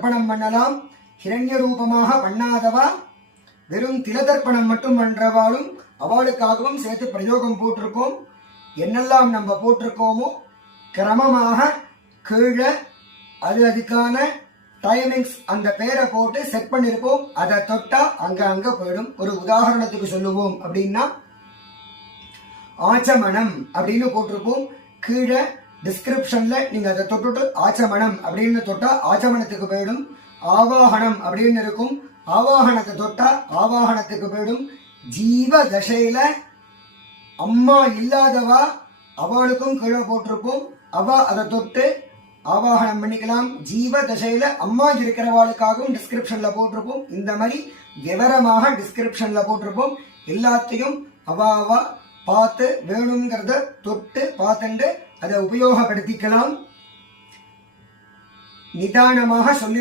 தர்ப்பணம் பண்ணலாம். ஹிரண்ய ரூபமாக பண்ணாதவா வெறும் திலதர்ப்பணம் மட்டும் பண்றவாளும் அவளுக்காகவும் சேர்த்து பிரயோகம் போட்டிருக்கோம். என்னெல்லாம் நம்ம போட்டிருக்கோமோ கிரமமாக கீழே அதுக்கான டைமிங்ஸ் அந்த பேரை போட்டு செட் பண்ணிருப்போம். அதை தொட்டா அங்க போயிடும். ஒரு உதாரணத்துக்கு சொல்லுவோம் அப்படின்னா ஆச்சமனம் அப்படின்னு போட்டிருப்போம். கீழே டிஸ்கிரிப்ஷன்ல நீங்க அதை தொட்டுட்டு ஆச்சமனம் அப்படின்னு தொட்டா ஆச்சமனத்துக்கு போயிடும். ஆவாகனம் அப்படின்னு இருக்கும். ஆவாகனத்தை தொட்டா ஆவாகனத்துக்கு போயிடும். ஜீவ தசையில அம்மா இல்லாதவா அவளுக்கும் கீழே போட்டிருப்போம். அவ அதை தொட்டு ஆவாகனம் பண்ணிக்கலாம். ஜீவ தசையில அம்மா இருக்கிறவாளுக்காகவும் டிஸ்கிரிப்ஷன்ல போட்டிருப்போம். இந்த மாதிரி விவரமாக டிஸ்கிரிப்ஷன்ல போட்டிருப்போம். எல்லாத்தையும் அவ பார்த்து வேணுங்கிறத தொட்டு பார்த்துட்டு அதை உபயோகப்படுத்திக்கலாம். நிதானமாக சொல்லி